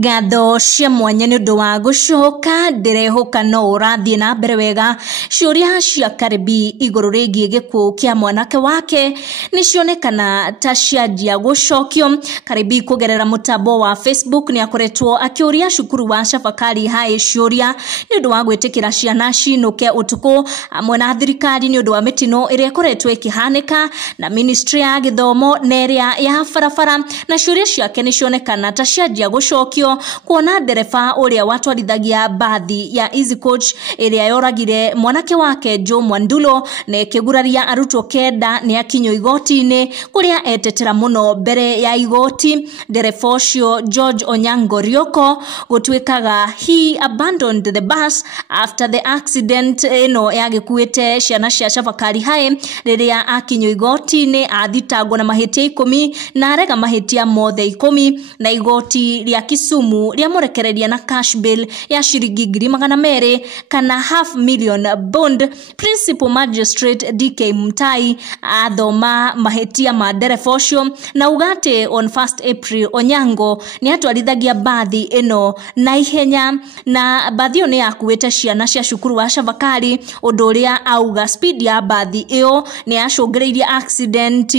Ngatho cia mwanya ni undu wa gucoka ndirehoka no urathie na mbere wega. Ciuria cia Karibi iguru rigie gikuo kia mwanake wake ni cionekana ta cianjia gucokio. Karibi kugerera mutambo wa Facebook ni akoretwo akiuria cukuru wa Chabakari High ciuria ni undu wa gwitikira ciana cinuke utuku amwe na thirikari ni undu wa mitino iria ikoretwo ikihanika na ministry ya githomo na iria ya farafara, na ciuria ciake ni cionekana ta cianjia gucokio kuona ndereba uria watwarithagia bathi ya Easy Coach iria yoragire mwanake wake Joe Mwandulo na ikiguraria arutwo kenda ni akinyo igoti-ini kuria etetera muno mbere ya igoti. Ndereba ucio George Onyango Rioko gutwikaga he abandoned the bus after the accident ino yagikuite ciana cia Chabakari High riria akinyo igoti-ini athitangwo na mahitia 10 na arega mahitia mothe 10 na igoti ria Kisumu ria murekereria na cash bill ya shiringi 200,000 kana $500,000 bond. Principal Magistrate DK Mtai athoma mahitia ma ndereba ucio na ugate on 1st April Onyango ni atwarithagia bathi ino na ihenya na bathi ni yakuite ciana cia cukuru wa Chabakari undu uria auga speed ya bathi iyo ni yacungiriirie accident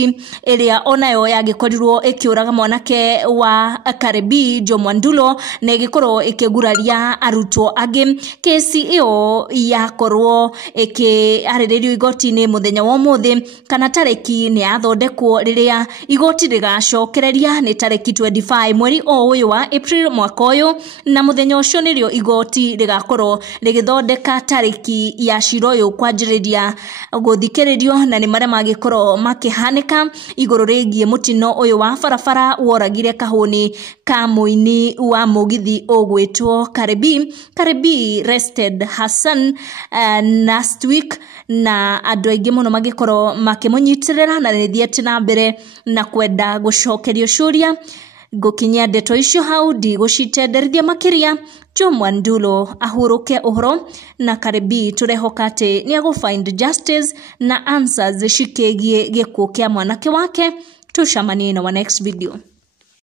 iria onayo yagikorirwo ikiuraga mwanake wa Karibi Joe Mwandulo na igikorwo ikiguraria arutwo angi. Kesi iyo yakorwo ikiariririo igoti-ini muthenya wa umuthi kana tariki ni yathondekwo riria igoti rigacokereria ni tariki 25 mweri o uyu wa April mwaka uyu, na muthenya ucio nirio igoti rigakorwo rigithondeka tariki ya cira uyu kwanjiriria guthikiririo na ni maria magikorwo makihanika iguru rigie mutino uyu wa farafara woragire kahuni ka muini wa mugithi ogwetwo Karibi rested Hassan last week, na andu aingi muno magikorwo makimunyitirira na nithiete na mbere na kwenda gucokerio ciuria. Gukinyia ndeto icio hau ndi gucitenderithia makiria Joe Mwandulo ahuruke uhoro na Karibi turehoka ati ni agufind justice na answers cikigie gikuo kia mwanake wake. Tuchamanie na next video.